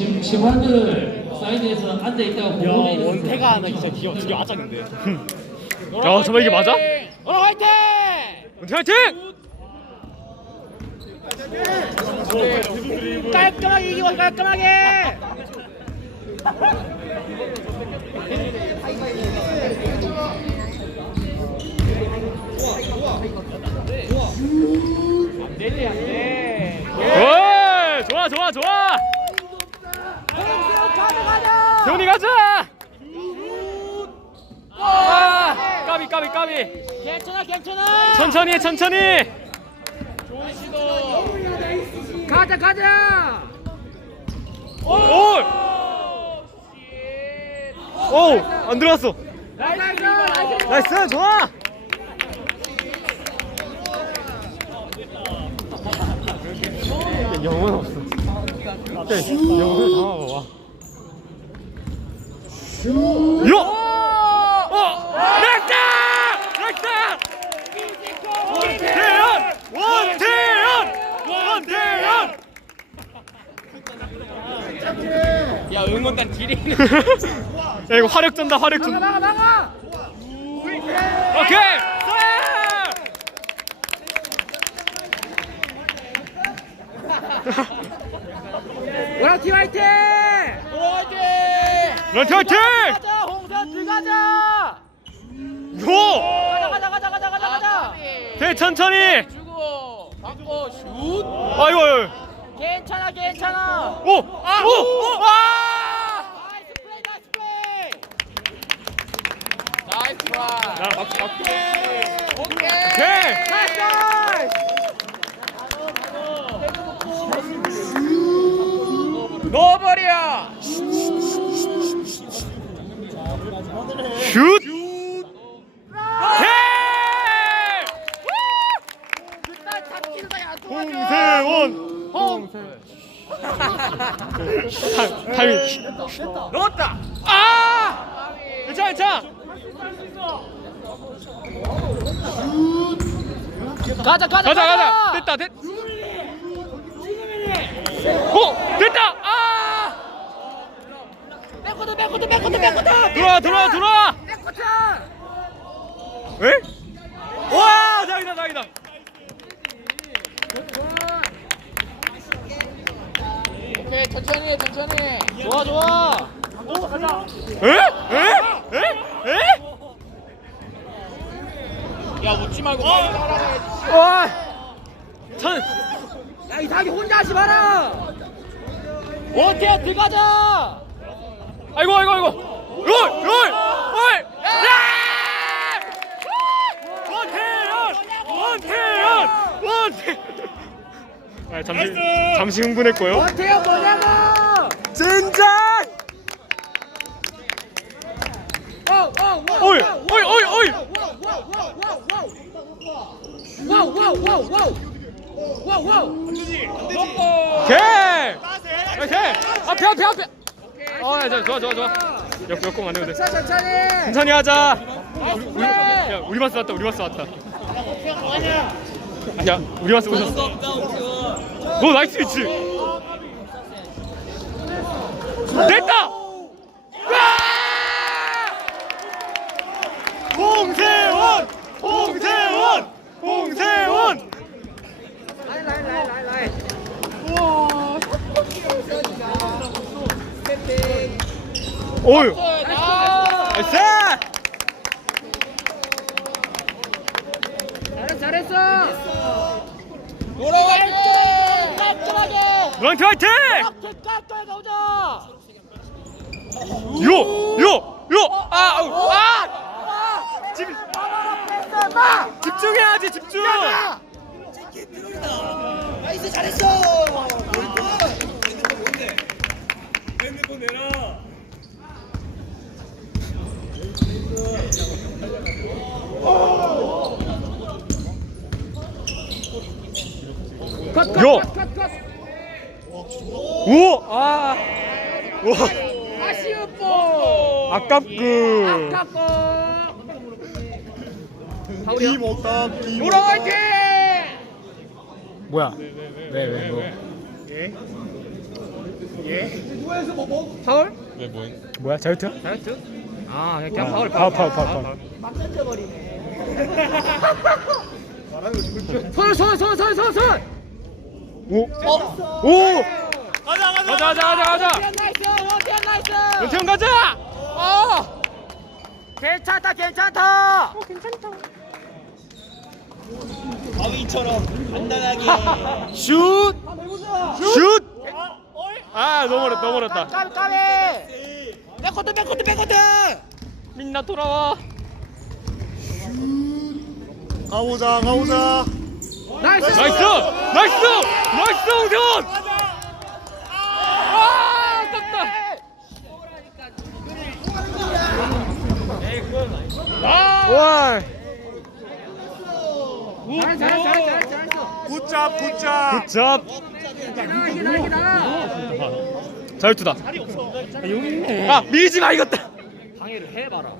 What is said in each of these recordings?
심화들 사이드에서 앉아있다가 공원에 있는 원태가 하나 진짜 되게 아작인데. 야 정말 이게 맞아? 화이팅! 원태 화이팅! 깔끔하게 이기고 깔끔하게! 안되지 안돼. 좋아 좋아 좋아. 세훈이 가자. 아 까비 까비 까비. 괜찮아 괜찮아. 천천히 해 천천히. 좋은 시도. 가자 가자. 오. 오 안 들어갔어. 나이스 좋아. 영혼 없어. 영혼을 담아봐. 요! 렉다! 렉다! 원태현! 원태현! 원태현! 야 응원단 딜이. 야 이거 화력 전다 화력 전. 나가! 오케이! 오랑팀 화이팅! 오랑팀 화이팅! 가자 홍선 들어가자! 요! 가자! 대 천천히! 주고 받고 슛! 아이고 괜찮아! 오! 아! 오! 와! 나이스 플레이! 나 박수 오케이! 나이스! 넣어버려! 슛! 홍세원! 타이밍 넣었다! 아! 괜찮아! 가자! 됐다! 오! 됐다! 아! 백코트! 들어와! 백코트! 왜? 와! 다행이다! 오케이, 천천히! 좋아! 오, 가자! 에? 야, 웃지 말고 빨리 따라가야지. 와! 야, 이상하게 혼자 하지 마라! 원태야, 들어가자! 아이고! 어이! 원태현! 잠시 흥분했고요. 원태현 뭐냐고! 젠장! 어이! 오케이! 앞에! 좋아. 역공 안 해도 돼. 천천히 하자. 우리 마스 왔다. 야, 우리 마스 오셨어. 오, 나이스 위치. 됐다! 홍세원! 라인. 오유. 나이스! 잘했어. 노랑팀 화이팅! 깔끔하게 가보자. 요! 집중해야지 집중. 나이스 잘했어. 핸드폰 내놔. 요! 오! 아! 와! 아쉬운 볼. 아깝고. 김 없다. 노랑 화이팅! 뭐야? 왜 뭐? 파울? 왜 뭐해? 뭐야 자유투야? 자유투? 아 그냥 파울 파울. 손! 오! 가자! 원태현 나이스! 은태형 가자! 괜찮다! 바위처럼 간단하게. 슛! 아 너무 어렵다. 까비! 백코트! 민나 돌아와. 가보자. 나이스! 나이스 우대원. 아깝다. 와. 잘했어! 굿잡. 굿잡. 자유투다. 아 밀지 마 이것다. 방해를 해봐라.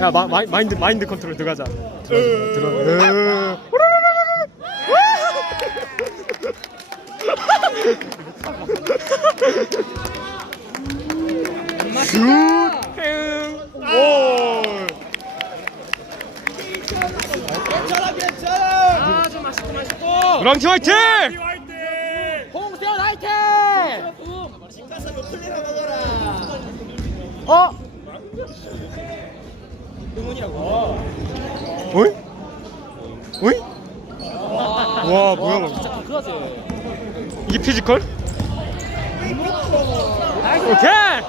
야 마인드 컨트롤 들어가자. 슛! 오! 괜찮아. 좀 맛있고. 우랑팀 화이팅! 홍세현 화이팅! 집 가서 요플레가 먹어라. 어이? 와 뭐야 이게 피지컬? 오케이!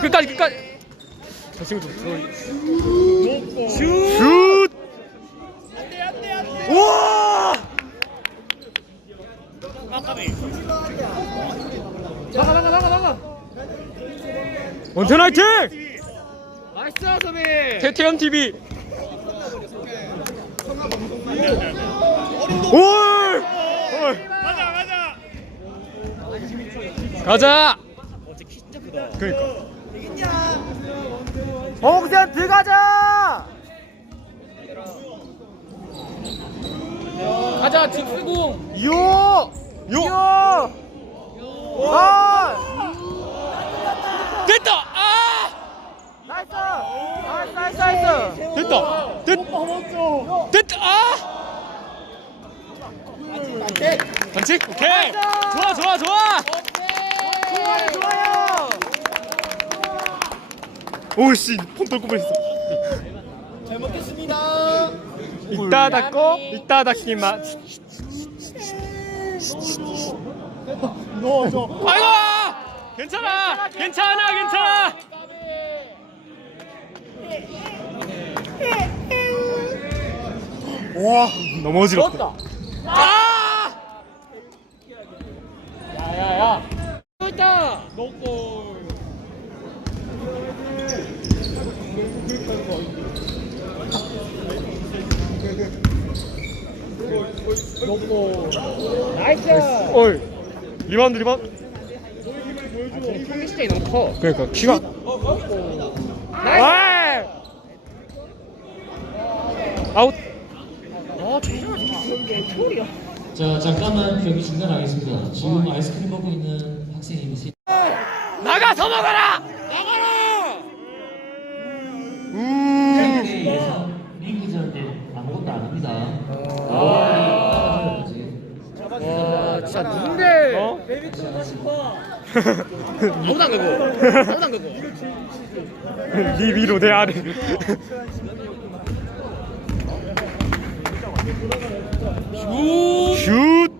끝까지 저 친구 좀 들어. 슛! 우와! 나가. 원텐 화이팅! 나이스 소비. 태태현 TV. 올! 가자. 그러니까. 홍세현 들어가자. 가자 직수공. 요! 됐다! 아! 나이스. 됐다! 아! 반칙? 오케이! 좋아! 좋아요. 오씨 폰 떨고 버렸어. 잘 먹겠습니다. 이따 닦기 맛. 아이고! 괜찮아. 와 너무 어지럽다. 아! 또 있다. 나이스. 어이 리바운드. 플리스테이 너무 커. 그러니까 키가. 나이스. 아웃. 자, 잠깐만 경기 중단하겠습니다. 지금 아이스크림 먹고 있는 학생이 있습니다. 나가서 먹어라. 예상 리그전 때 아무것도 안 합니다. 와 진짜 누군데? 어? 아무도 안 가고. 네 위로 내 아래. 슛.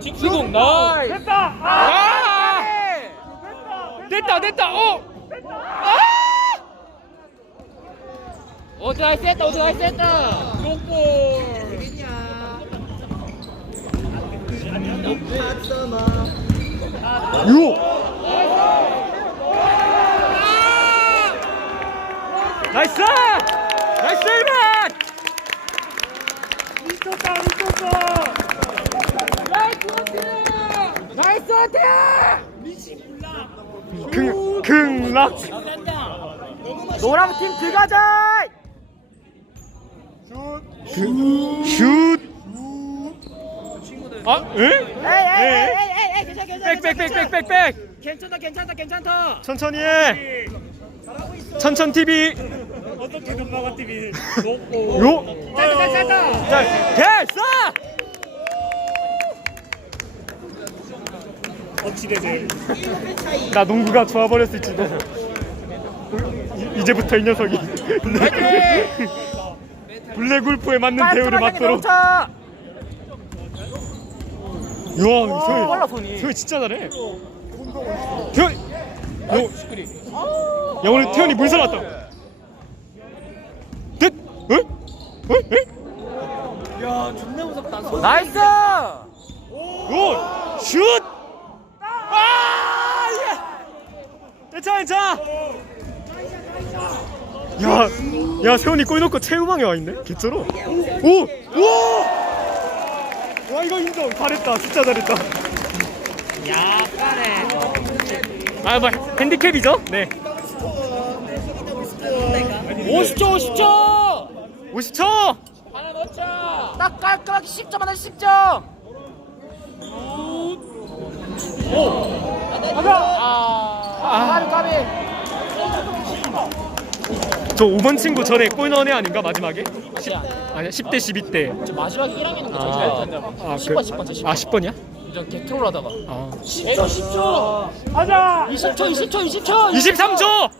직수공 나이스. 됐다. 어디 나이스 했다. 요. 나이스 이만. 나이스 어때? 극락. 노랑팀 들어가자. 슛. 슛. 아, 에? 에이 괜찮아 백백백백백백. 괜찮다 천천히 해. 천천 TV. 어떻게 금방아 TV. 요. 됐다 자, 됐어. 어찌되든. 나 농구가 좋아버렸을지도. 이제부터 이 녀석이 블랙울프에 맞는 대우를 받도록. 이야, 빨라, 소희. 손이. 소희 진짜 잘해. 태현. 야, 오늘 태현이 물살 왔다. 됐. 에? 야 존나 무섭다. 나이스 오! 슛! 아! 예! 괜찮아. 야, 세훈이 골 넣고 체우방에 와 있네. 개쩔어. 오! 와, 이거 인정. 잘했다. 진짜 잘했다. 약간의 아, 뭐 핸디캡이죠? 네. 50초 50초. 하나 넣자 딱 깔끔하게 10점 하나 10점 까비 저 5번 친구 전에 골 넣은 애 아닌가 마지막에? 아니야, 10대 12대. 저 마지막에 1학년 거 제일 잘했다고 10번 아, 10번이야? 저 개트롤 하다가 아. 10초 가자. 20초 23초. 20초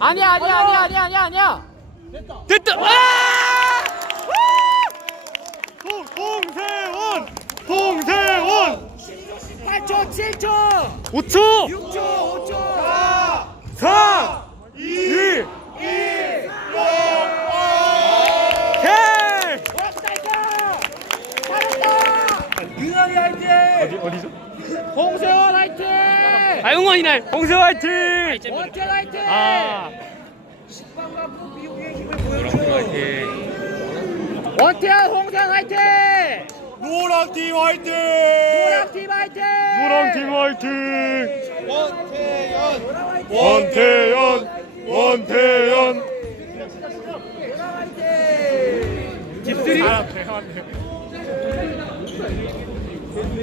아니야 됐다. 아! 홍세원. 8초 7초 5초. 6초 5초 4 2 1 어디죠? 홍세원 화이팅 아, 응원이날 홍세원 화이팅! 원태 화이팅 아, 원태현 홍세원 화이팅 노랑팀 화이팅. 노랑팀 화이팅 노랑팀 화이팅! 원태연. 집들이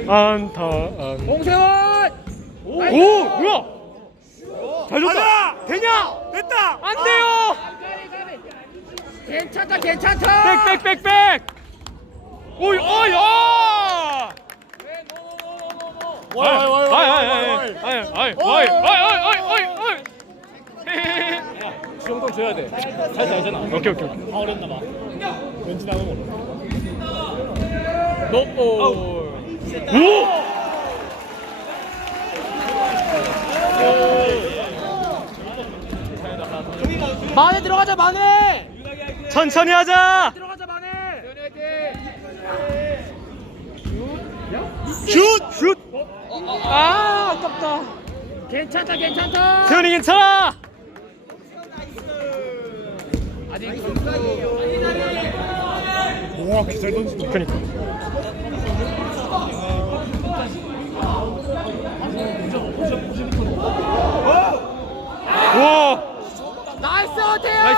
안타. 홍세원 오, 뭐야? 잘 줬다. 되냐? 됐다. 안 돼요. 괜찮다 백. 오이, 야! 주영돈 줘야 돼 잘 알잖아 오케이. 파울했나 봐 왠지 나는 거 오! 만에 들어가자 만에 천천히 하자. 들어가자 만에 슛. 아 아깝다 괜찮다 세훈이 괜찮아. 와 기잘 던진다. 그러니까. 와. 나이스 원태현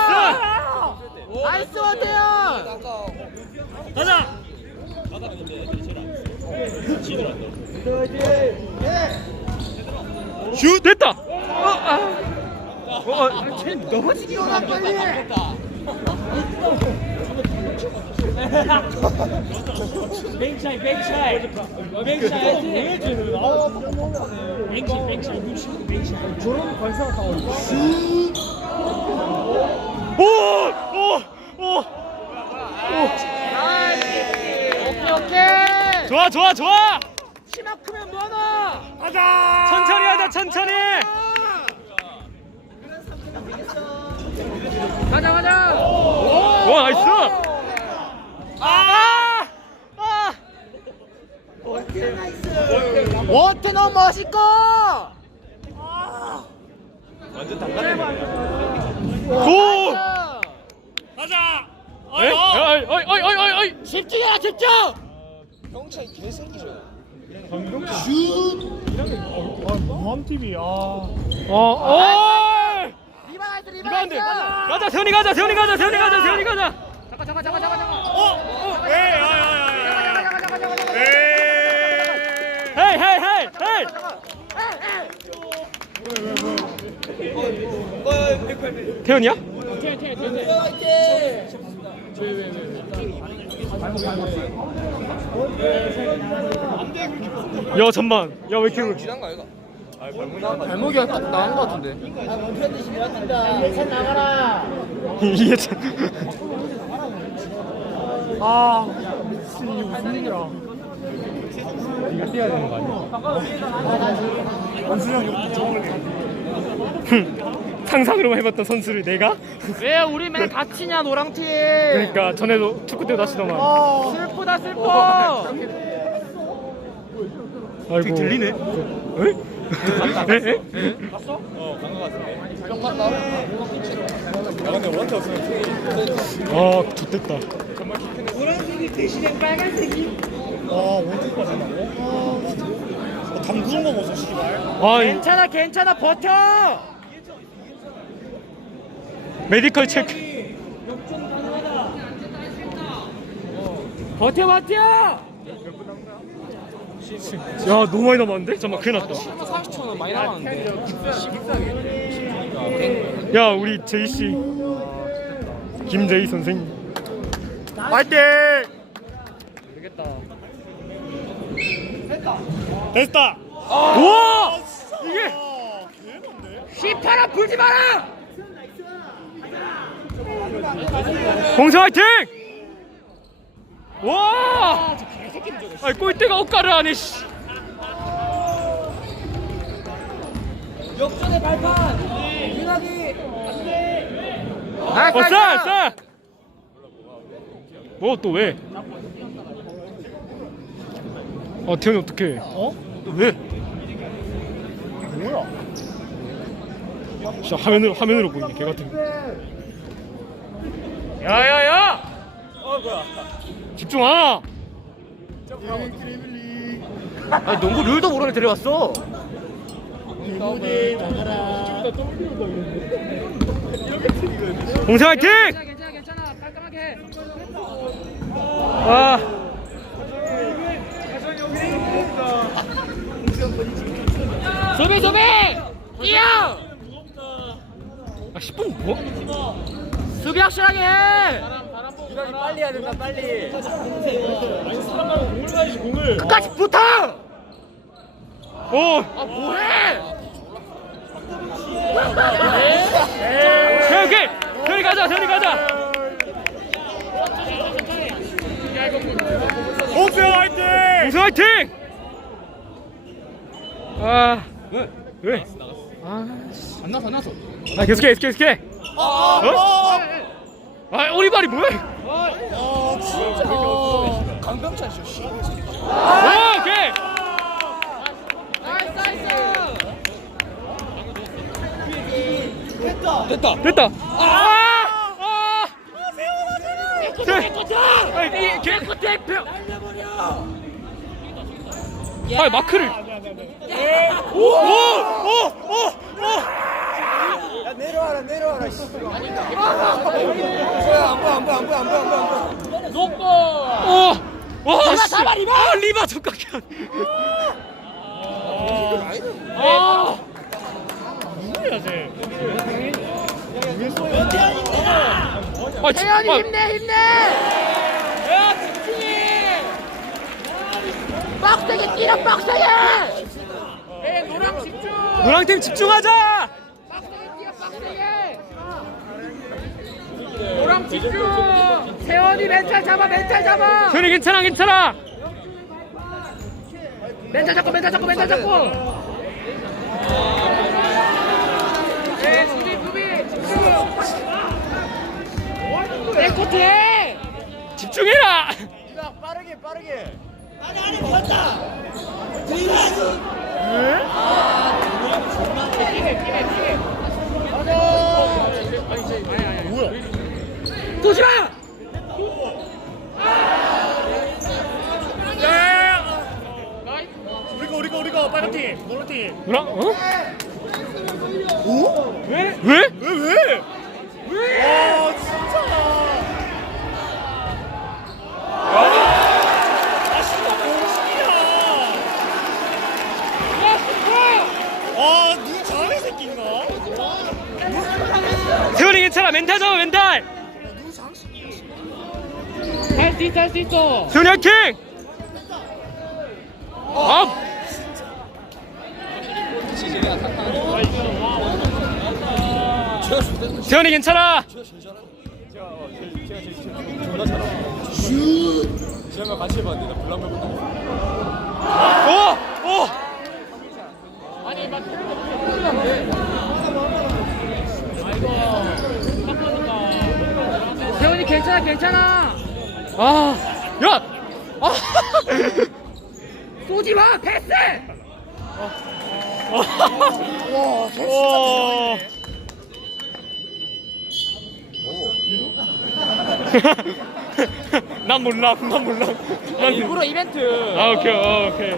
나이스 원태현 가자. 슛 됐다. 넘어지기 원하 빨리 오케이 좋아. 키만 크면 뭐하나 가자. 천천히 하자. 천천히. 가자 와, 나이스. 원태 너무 멋있고 고. 가자. 어이. 집중해라 집중 무함 TV. 어. 리바이트 이거 안 돼. 가자 세훈이 가자 세훈이 가자 세훈이 가자 세훈이 가자. 왜? 헤이 헤이 헤이 헤이. 태훈이야? 야 잠만. 야 왜 이렇게 지난 거 아이가? 발목이 나간 거 같은데. 이게 참. 상상으로만 해봤던 선수를 내가? 왜 우리 맨 다치냐 노랑팀. 그러니까 전에도 축구 때도 다치더만. 슬프다 슬퍼. 아이고. 들리네. 에? 에? 봤어? 간거 같은데. 야 근데 원태 없으면 아, 좋됐다. 노란색이 대신에 빨간색이. 원태 빠진다고? 담그는 거 보소 씨발. 괜찮아 버텨. 메디컬 체크. 버텨. 야, 너무 많이 남았는데? 잠깐만, 큰일 났다. 40초는 많이 남았는데. 야, 우리 제이씨. 김제이 선생님. 파이팅! 됐다. 우와! 이게! 시파라 불지 마라. 공사 화이팅! 와! 아이 꼴대가 억가를 하네 씨. 역전의 발판. 윤학이. 싸! 뭐 또 왜? 태현이 어떡해? 왜? 뭐야? 진짜 화면으로 보이네 개 같은 거. 야야야. 뭐야? 집중하라. 아니 농구 룰도 모르는 데려왔어. 공사 화이팅! 괜찮아 깔끔하게 해. 아. 소비 뛰어. 10분 뭐? 수비 확실하게 해. 빨리 해야 된다 빨리. 끝까지 붙어. 뭐해? 오케이. 태현이 가자. 옥수 화이팅! 공사 화이팅! 아. 왜? 안 나서. 계속해. 오리발이 뭐야? 진짜. 강경찬 씨. 오케이. 됐다. 마크를. 야 내려와라. 안 보여. 높고. 잡아 리바 적각이야. 누구야 쟤? 태현이 힘내. 야 집중해. 빡세게 뛰라 빡세게. 노랑 집중. 노랑팀 집중하자. 빡세게. 노랑 집중. 태현이 멘탈 잡아. 태현이 괜찮아. 멘탈 잡고. 네, 수비. 백코트 해. 집중해라. 빠르게. 뭐야? 쏘지 마. 우리가 빨간 팀, 노란 팀. 노랑? 오? 왜? 왜? 상식인가? 세훈이 괜찮아. 멘탈 잡아 멘탈. 할 수 있어 할 수 있어. 세훈이 화이팅. 아. 세훈이 괜찮아. 지현이랑 같이 해봤는데 나 블랑블 본다. 오! 오! 세훈이 괜찮아 괜찮아. 아! 야! 아! 쏘지 마 패스. 와, 난 몰라. 난 일부러 이벤트. 아, 오케이. 오케이.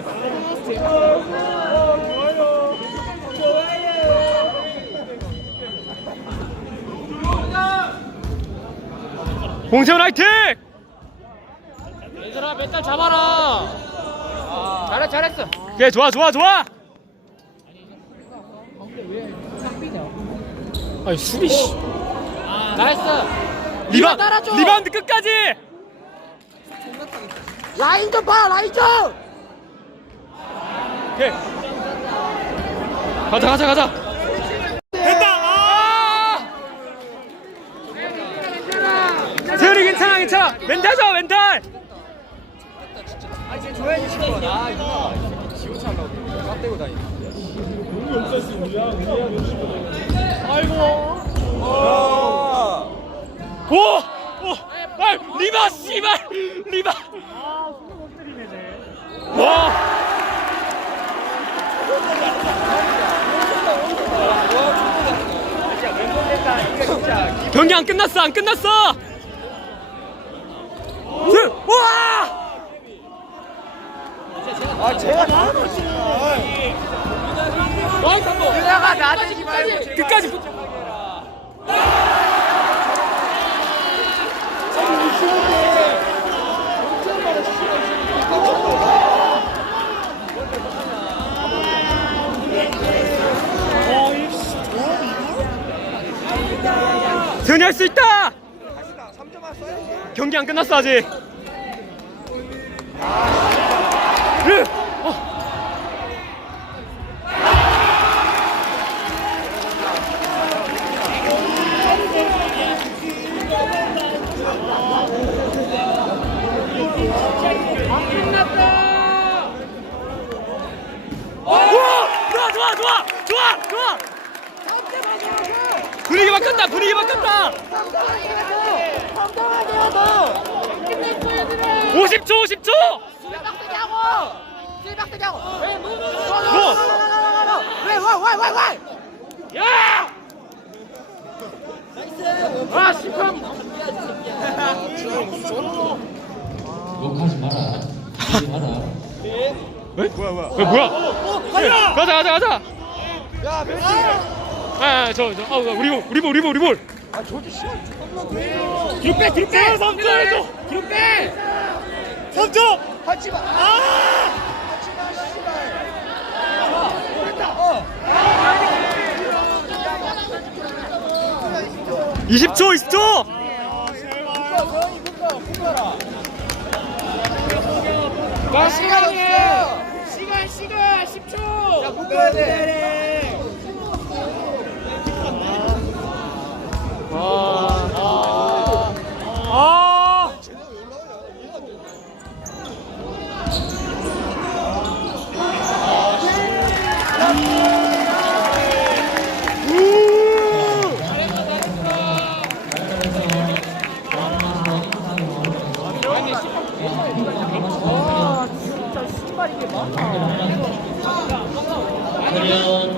홍세훈 화이팅! 얘들아 멘탈 잡아라. 잘했어. 오케이, 좋아. 아니, 수비 씨. 나이스. 리바운드 끝까지! 라인 좀 봐, 라인 좀. 오케이. 가자. 됐다! 아! 세훈이 괜찮아. 멘탈 잡아, 멘탈! 오! 아, 리바 씨발! 리바! 와! 경기 안 끝났어. 와! 유나가 나대지 말고 끝까지. 세훈이 할 수 있다. 경기 안 끝났어 아직. 좋아. 분위기 바뀌었다. 50초. 실박대기 하고. 왜? 야! 아, 시끄럼. 욕하지 마라. 하지 마라. 왜? 뭐야? 가자. 야, 몇 우리 볼. 뒤로 빼. 뒤로 빼. 3점. 하지 마. 20초. 시간 10초. 야, 묶어야 돼. 그러면